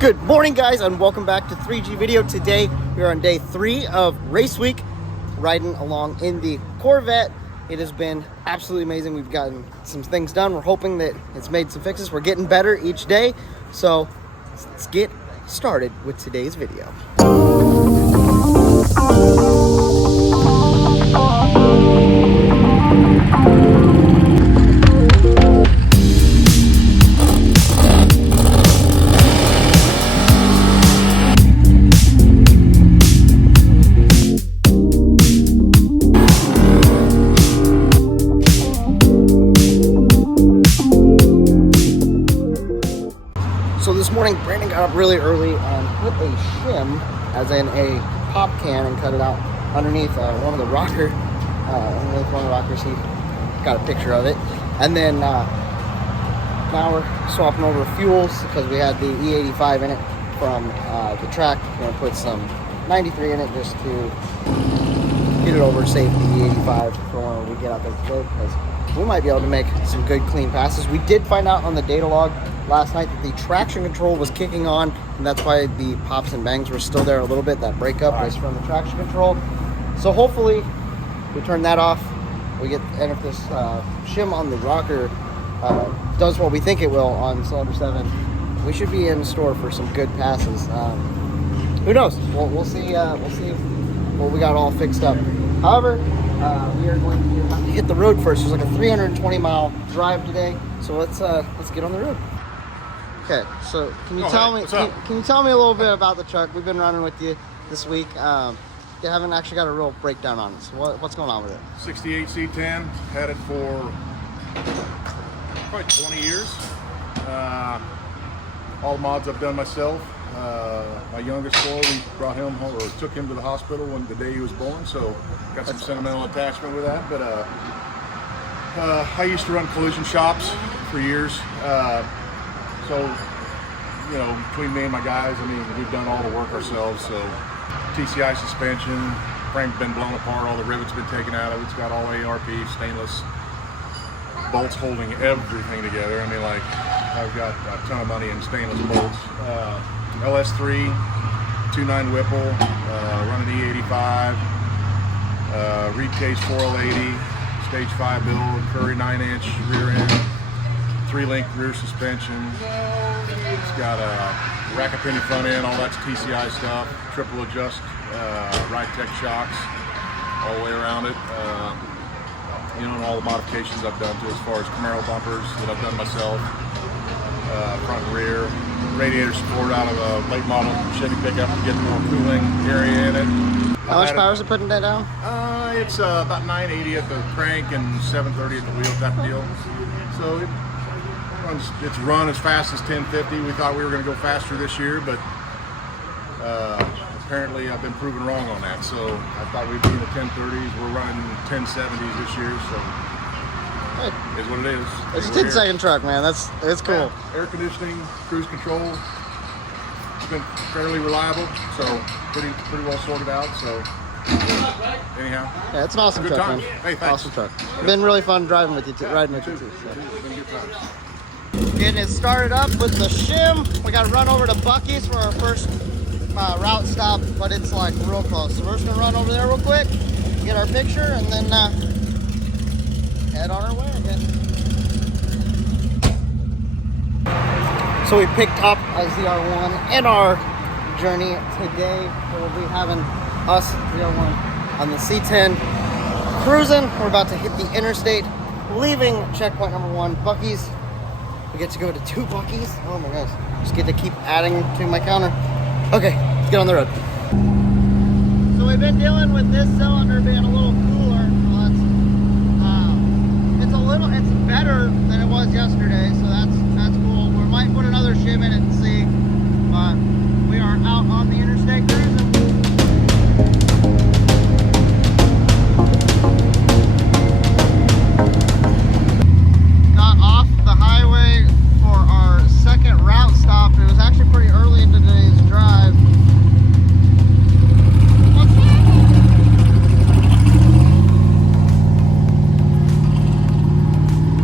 Good morning, guys, and welcome back to 3G Video. Today we are on day 3 of race week, riding along in the Corvette. It has been absolutely amazing. We've gotten some things done. We're hoping that it's made some fixes. We're getting better each day. So let's get started with today's video. So this morning, Brandon got up really early and put a shim, as in a pop can, and cut it out underneath one of the rockers. He got a picture of it. And then now we're swapping over fuels because we had the E85 in it from the track. We're going to put some 93 in it just to get it over, save the E85 for when we get out there today, because we might be able to make some good clean passes. We did find out on the data log last night that the traction control was kicking on, and that's why the pops and bangs were still there a little bit. That breakup was from the traction control. So hopefully we turn that off. And if this shim on the rocker does what we think it will on cylinder 7, we should be in store for some good passes. Who knows? We'll see. We'll see what we got all fixed up. However, we are going to have to hit the road first. There's like a 320-mile drive today, so let's get on the road. Okay, so can you tell me a little bit about the truck? We've been running with you this week. You haven't actually got a real breakdown on it. So what's going on with it? 68 C10, had it for probably 20 years. All the mods I've done myself. My youngest boy, we brought him home, or took him to the hospital when the day he was born, so got some sentimental attachment with that. But I used to run collision shops for years. So, you know, between me and my guys, I mean, we've done all the work ourselves. So TCI suspension, frame's been blown apart, all the rivets been taken out of it. It's got all ARP, stainless bolts holding everything together. I mean, like, I've got a ton of money in stainless bolts. LS3, 2.9 Whipple, running E85, reed case 4L80, stage 5 build, Curry 9-inch rear end, 3-link rear suspension. It's got a racket pinion front end, all that's TCI stuff, triple adjust Racetrack shocks all the way around it. You know, and all the modifications I've done to as far as Camaro bumpers that I've done myself, front and rear, radiator support out of a late model Chevy pickup to get more cooling area in it. How much power is it putting that down? It's about 980 at the crank and 730 at the wheel type of deal. So it's run as fast as 1050. We thought we were going to go faster this year, but apparently I've been proven wrong on that. So I thought we'd be in the 1030s. We're running 1070s this year, so hey, is what it is. It's a 10-second truck, man. It's cool. Yeah, air conditioning, cruise control. It's been fairly reliable, so pretty well sorted out. So anyhow, yeah, it's an awesome good truck, times. man. Hey, thanks. Awesome truck. It's been really fun driving with you, riding with you too. So. It's been good times. Getting it started up with the shim. We got to run over to Buc-ee's for our first route stop, but it's like real close. So we're just gonna run over there real quick, get our picture, and then head on our way again. So we picked up a ZR1 in our journey today. We'll be having us ZR1 on the C10 cruising. We're about to hit the interstate, leaving checkpoint number 1, Buc-ee's. We get to go to 2 Buc-ee's. Oh my gosh. Just get to keep adding to my counter. Okay, let's get on the road. So we've been dealing with this cylinder being a little cooler. Well, it's better than it was yesterday, so that's cool. We might put another shim in it and see. But we are out on the interstate cruising. Got off the highway for our second route stop. It was actually pretty early in today's drive.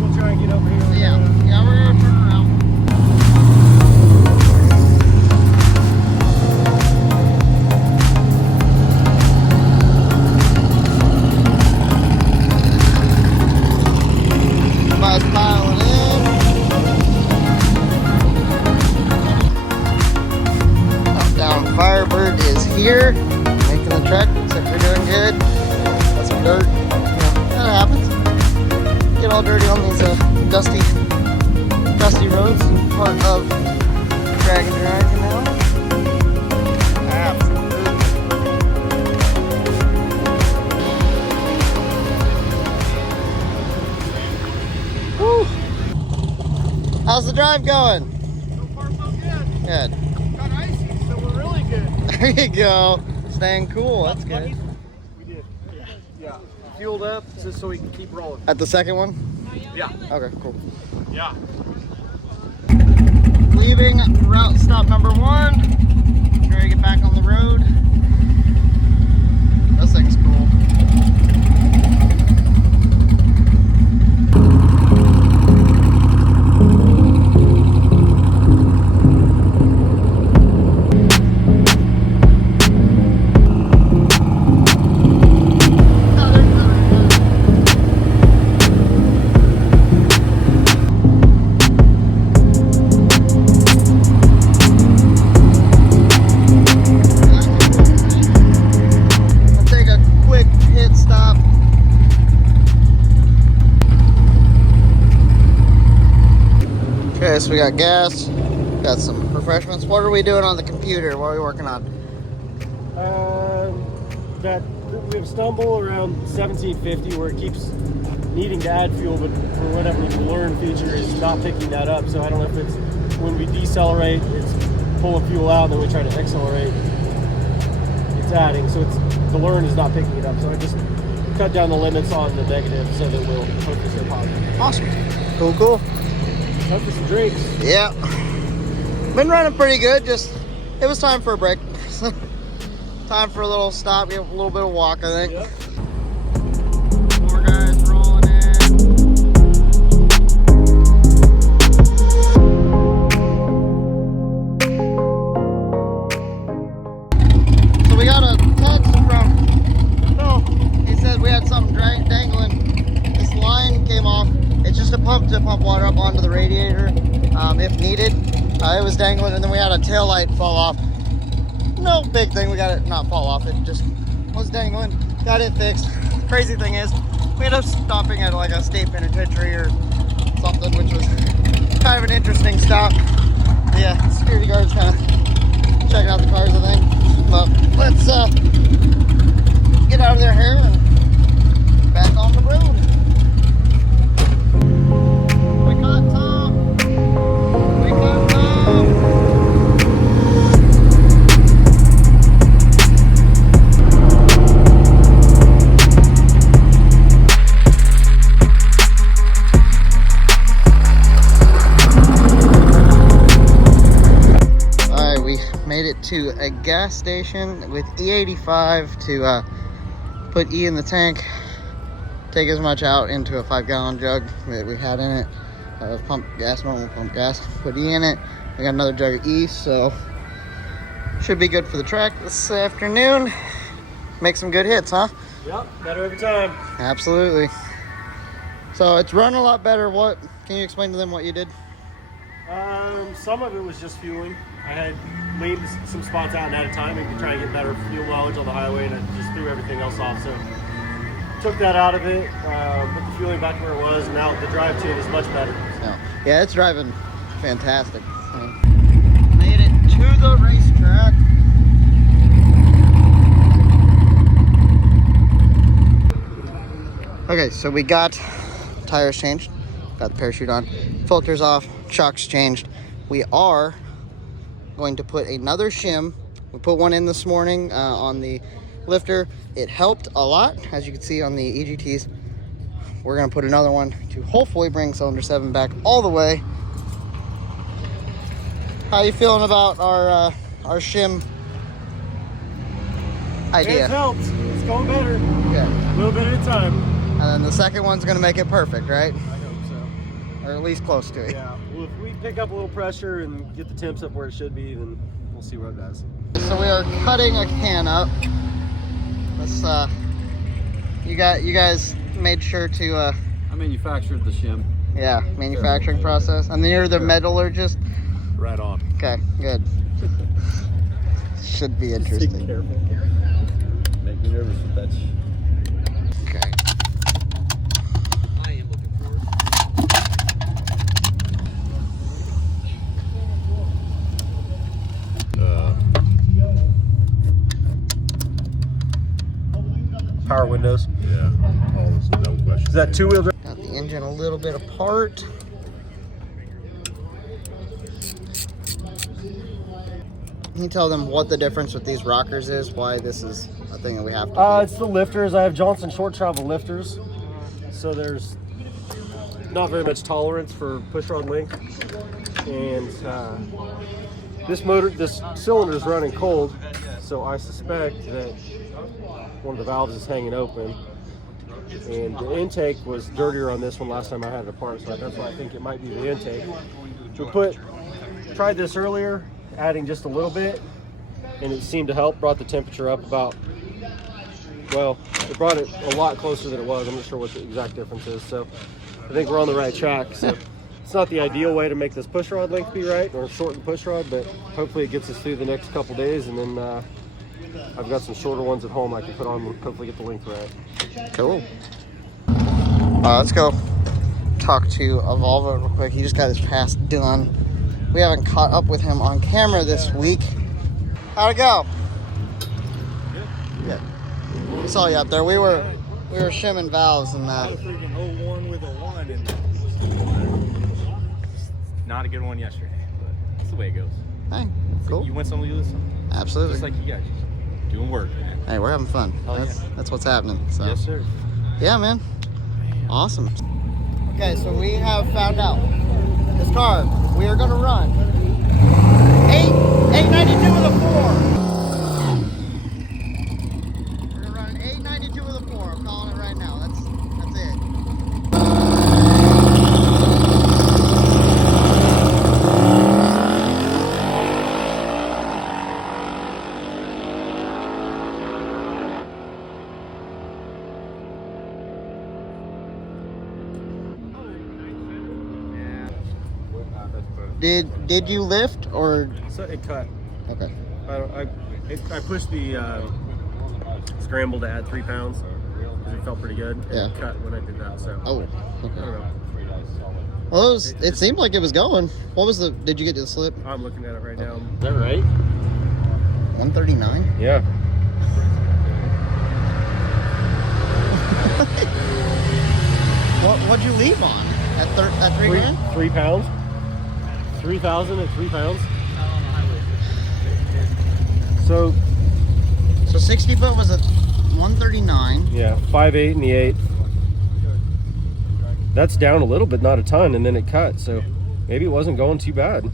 We'll try and get over here. Yeah, we're gonna turn around. here, making the trek. Looks like we're doing good. Got some dirt. That happens. Get all dirty on these dusty roads. Part of drag and drag now. Absolutely. Woo. How's the drive going? So far, so good. Good. Got icy, so we're really good. There you go. Staying cool. That's good. We did. Yeah. Fueled up just so we can keep rolling. At the second one? Yeah. Okay, cool. Yeah. Leaving route stop number 1. Ready to get back on the road. This thing's cool. Okay, so we got gas, got some refreshments. What are we doing on the computer? What are we working on? That we have stumble around 1750 where it keeps needing to add fuel, but for whatever the learn feature is not picking that up. So I don't know if it's when we decelerate, it's pulling fuel out, and then we try to accelerate, it's adding. So it's the learn is not picking it up. So I just cut down the limits on the negative so that we'll focus on positive. Awesome. Cool, cool. Time for some drinks. Yeah. Been running pretty good. Just, it was time for a break. Time for a little stop, get a little bit of walk, I think. Yep. More guys rolling in. So we got a text from Phil. He said we had something dangling. This line came off. It's just a pump to pump water up onto the radiator if needed. It was dangling, and then we had a tail light fall off. No big thing, we got it not fall off, it just was dangling. Got it fixed. Crazy thing is, we ended up stopping at like a state penitentiary or something, which was kind of an interesting stop. Yeah, security guards kind of checking out the cars, I think. But let's get out of their hair and back on the road. We got Tom. We got Tom. Made it to a gas station with E85 to put E in the tank, take as much out into a 5-gallon jug that we had in it. Pump gas, normal pump gas, put E in it. We got another jug of E, so should be good for the track this afternoon. Make some good hits, huh? Yep, better every time. Absolutely. So it's running a lot better. What can you explain to them what you did? Some of it was just fueling. I had leaned some spots out and out of timing to try and get better fuel mileage on the highway, and I just threw everything else off. So took that out of it, put the fueling back where it was, and now the drive chain is much better. Yeah, it's driving fantastic. Made it to the racetrack. Okay, so we got tires changed, got the parachute on, filters off, shocks changed. We are going to put another shim. We put one in this morning on the lifter. It helped a lot, as you can see on the EGTs. We're going to put another one to hopefully bring cylinder 7 back all the way. How you feeling about our shim idea? It's helped. It's going better. Good. A little bit at a time. And then the second one's going to make it perfect, right? I hope so. Or at least close to it. Yeah. Well, if we pick up a little pressure and get the temps up where it should be, then we'll see what it does. So we are cutting a can up. Let's you guys made sure to I manufactured the shim. yeah, manufacturing process. And then you're the metallurgist. Right on. Okay, good. should be Take interesting. careful. Make me nervous with that. Okay. I am looking forward. Power windows. Yeah, all this, no question. Is that two-wheel drive? Got the engine a little bit apart. Can you tell them what the difference with these rockers is? Why this is a thing that we have to do? It's the lifters. I have Johnson short travel lifters. So there's not very much tolerance for push rod length. And this cylinder is running cold. So I suspect that one of the valves is hanging open. And the intake was dirtier on this one last time I had it apart. So that's why I think it might be the intake. Tried this earlier, adding just a little bit, and it seemed to help. Brought the temperature up about, well, it brought it a lot closer than it was. I'm not sure what the exact difference is, so I think we're on the right track. So it's not the ideal way to make this push rod length be right, or shorten push rod, but hopefully it gets us through the next couple days, and then I've got some shorter ones at home I can put on and hopefully get the length right. Cool. Let's go talk to Evolvo real quick. He just got his pass done. We haven't caught up with him on camera this week. How'd it go? Good. We saw you up there. We were shimming valves and Freaking 01 with a 1 and not a good one yesterday, but that's the way it goes. Hey, cool. You win some, you lose some. Absolutely. Just like you guys, doing work, man. Hey, we're having fun. Hell yeah. That's what's happening. So Yes, sir. yeah, man. Awesome. Okay, so we have found out this car we are gonna run 892 with a 4. We're gonna run an 892 with a 4. I'm calling it right now. That's it. Did you lift or? So it cut. Okay. I pushed the scramble to add 3 pounds because it felt pretty good. Yeah. It cut when I did that, so Oh. I don't Okay. know. Well, it seemed like it was going. What was the? Did you get to the slip? I'm looking at it right now. Is that right? 139. Yeah. What'd you leave on? At 3 grand? 3 pounds. 3,000 at 3 pounds. So 60 foot was a 139. yeah, 5.8 in the 8. That's down a little bit, not a ton, and then it cut. So maybe it wasn't going too bad.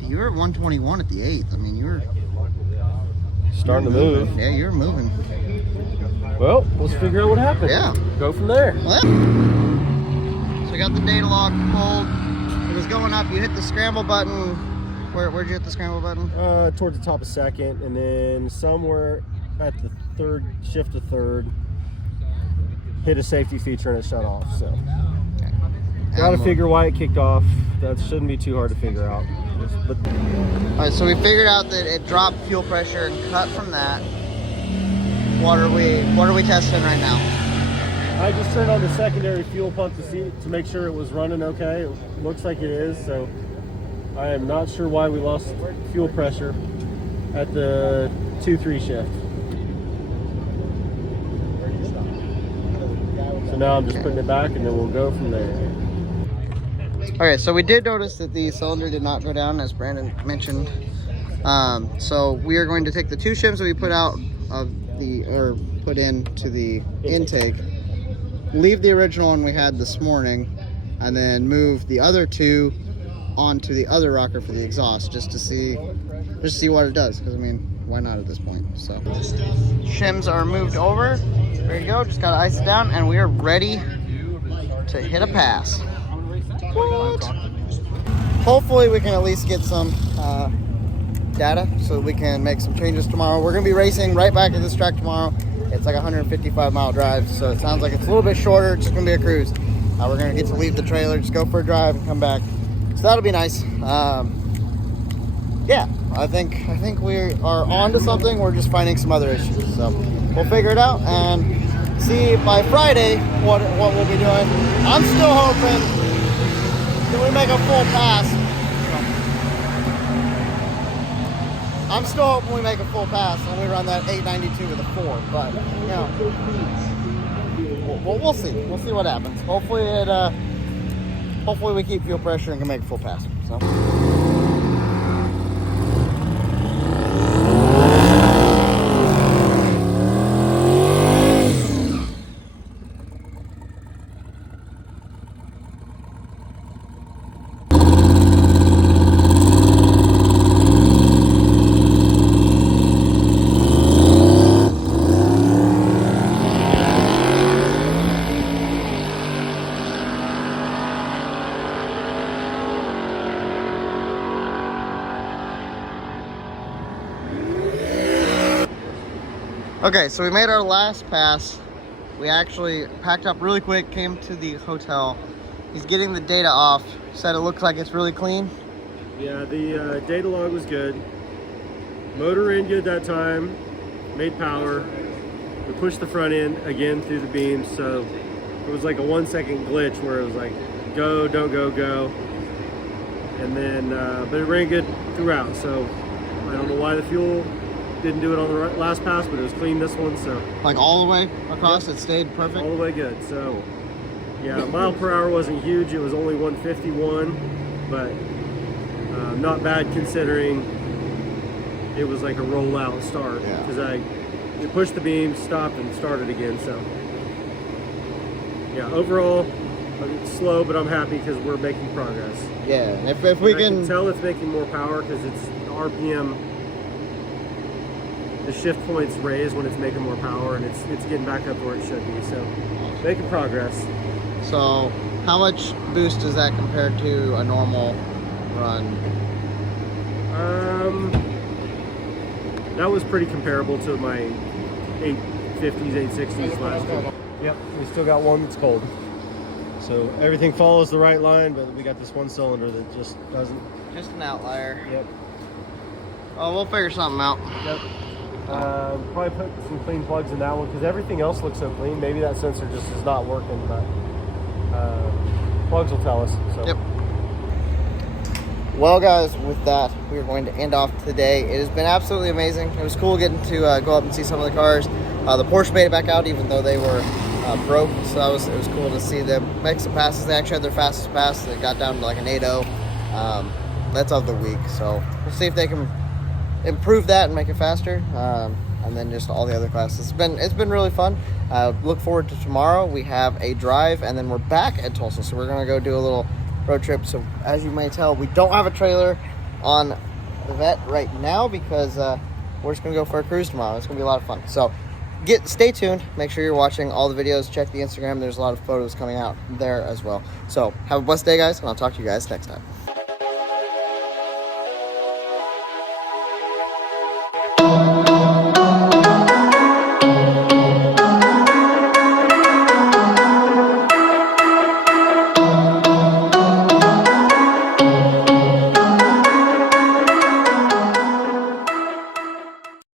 You were at 121 at the 8th. I mean, you were Starting to move. Yeah, you were moving. Well, let's figure out what happened. Yeah. Go from there. Well, so we got the data log pulled. It was going up. You hit the scramble button. Where'd you hit the scramble button? Towards the top of second, and then somewhere at the third, shift to third, hit a safety feature and it shut off. So, Okay. got to And figure why it kicked off. That shouldn't be too hard to figure out. But all right, so we figured out that it dropped fuel pressure and cut from that. What are we testing right now? I just turned on the secondary fuel pump to make sure it was running okay. It looks like it is. So, I am not sure why we lost fuel pressure at the 2-3 shift. So now I'm just putting it back and then we'll go from there. Okay, so we did notice that the cylinder did not go down, as Brandon mentioned. So we are going to take the 2 shims that we put out put into the intake, leave the original one we had this morning, and then move the other 2 onto the other rocker for the exhaust, just to see what it does. Because I mean, why not at this point? So shims are moved over, ready to go. Just gotta ice it down, and we are ready to hit a pass. What? Hopefully we can at least get some data so that we can make some changes tomorrow. We're gonna be racing right back at this track tomorrow. It's like a 155-mile drive, so it sounds like it's a little bit shorter. It's just gonna be a cruise. We're gonna get to leave the trailer, just go for a drive and come back. So that'll be nice. yeah, I think we are on to something. We're just finding some other issues. So we'll figure it out and see by Friday what we'll be doing. I'm still hoping that we make a full pass. I'm still hoping we make a full pass and we run that 892 with a 4. But you know, we'll see. We'll see what happens. Hopefully we keep fuel pressure and can make a full pass. So. Okay, so we made our last pass. We actually packed up really quick, came to the hotel. He's getting the data off. Said it looks like it's really clean. Yeah, the data log was good. Motor in good that time. Made power. We pushed the front end again through the beams, so it was like a 1 second glitch where it was like go, don't go, go. And then, but it ran good throughout, so I don't know why the fuel didn't do it on the last pass, but it was clean this one, so. Like all the way across, It stayed perfect? All the way good, so. Yeah, mile per hour wasn't huge, it was only 151, but not bad considering it was like a rollout start. Because we pushed the beam, stopped, and started again, so. Yeah, overall, it's slow, but I'm happy because we're making progress. Yeah, and if we I can tell it's making more power because it's RPM. The shift point's raised when it's making more power, and it's getting back up where it should be. So making progress. So how much boost does that compare to a normal run? That was pretty comparable to my 850s, 860s last year. Yep, we still got one that's cold. So everything follows the right line, but we got this one cylinder that just doesn't. Just an outlier. Yep. Oh, we'll figure something out. Yep. Probably put some clean plugs in that one because everything else looks so clean. Maybe that sensor just is not working, but plugs will tell us. So. Yep. Well, guys, with that, we are going to end off today. It has been absolutely amazing. It was cool getting to go up and see some of the cars. The Porsche made it back out, even though they were broke. So it was cool to see them make some passes. They actually had their fastest pass. They got down to like an 8.0. That's of the week. So we'll see if they can improve that and make it faster, and then just all the other classes. It's been really fun. Look forward to tomorrow. We have a drive, and then we're back at Tulsa, so we're gonna go do a little road trip. So as you may tell, we don't have a trailer on the Vet right now because we're just gonna go for a cruise tomorrow. It's gonna be a lot of fun. So stay tuned. Make sure you're watching all the videos. Check the Instagram. There's a lot of photos coming out there as well. So have a blessed day, guys, and I'll talk to you guys next time.